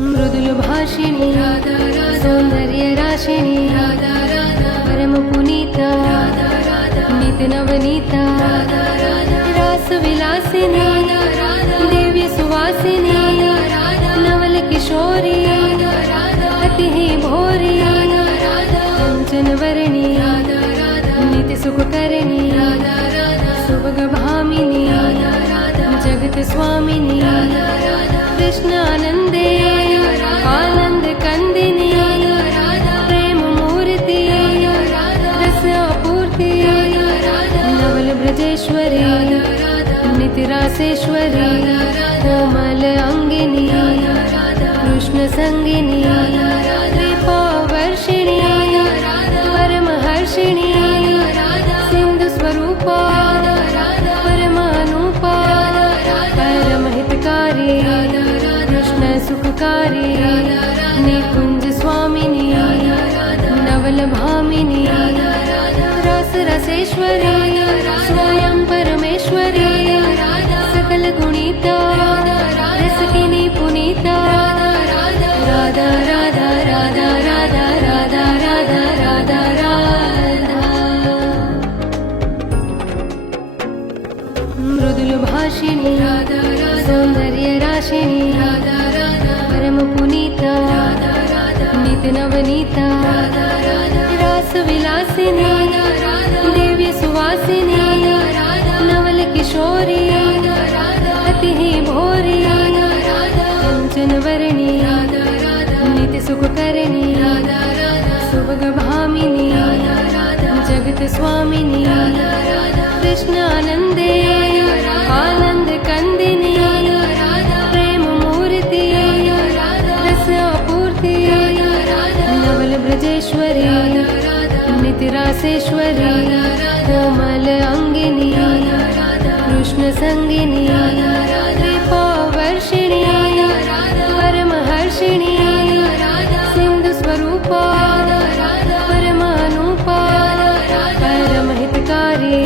मृदुलभाषिणी सौन्दर्यराशिणी परमपुनीता नित्यनवनीता रासविलासिनी दिव्यसुवासिनी नवलकिशोरी अतिः भोरी काञ्चनवर्णी नित्यसुखकरिणी सुभगभामिनी जगत्स्वामिनी कृष्णानन्दे आनन्दकन्दिनी प्रेममूर्ति रसापूर्ति नवलब्रजेश्वरी नितिरासेश्वरी कोमल अङ्गिनी कृष्णसङ्गिनी कृपावर्षिणी परमहर्षिणी सिन्धुस्वरूपा परमानुपा परमहितकारी कृष्णसुखकारी निकुञ्जस्वामिनी नवलभामिनी रसरसेश्वरी स्वयं परमेश्वरी सकलगुणिता रसकिनी पुनीता राधा राधा राधा राधा राधा राधा राधा राधा मृदुलभाषिणी सौन्दर्यराशिणी परमपुनीता नित्यनवनीता रासविलासिनी दिव्यसुवासिनी नवलकिशोरी अतिः भोरी काञ्चनवर्णी नित्यसुखकरिणी सुभगभामिनी जगत्स्वामिनी कृष्णानन्दे आनन्दकन्दिनी प्रेममूर्ति रसापूर्ति नवलब्रजेश्वरी नितिरासेश्वरी कोमल अङ्गिनी कृष्णसङ्गिनी कृपावर्षिणी परमहर्षिणी सिन्धुस्वरूपा परमानुपा परमहितकारी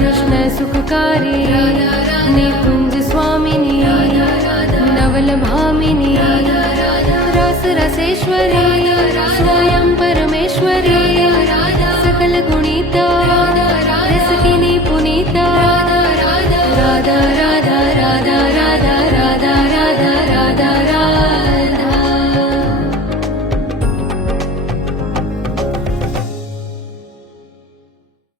कृष्णसुखकारी निकुञ्जस्वामिनी नवलभामिनी रसरसेश्वरी स्वयं परमेश्वरी सकलगुणिता रसकिनी पुनीता राधा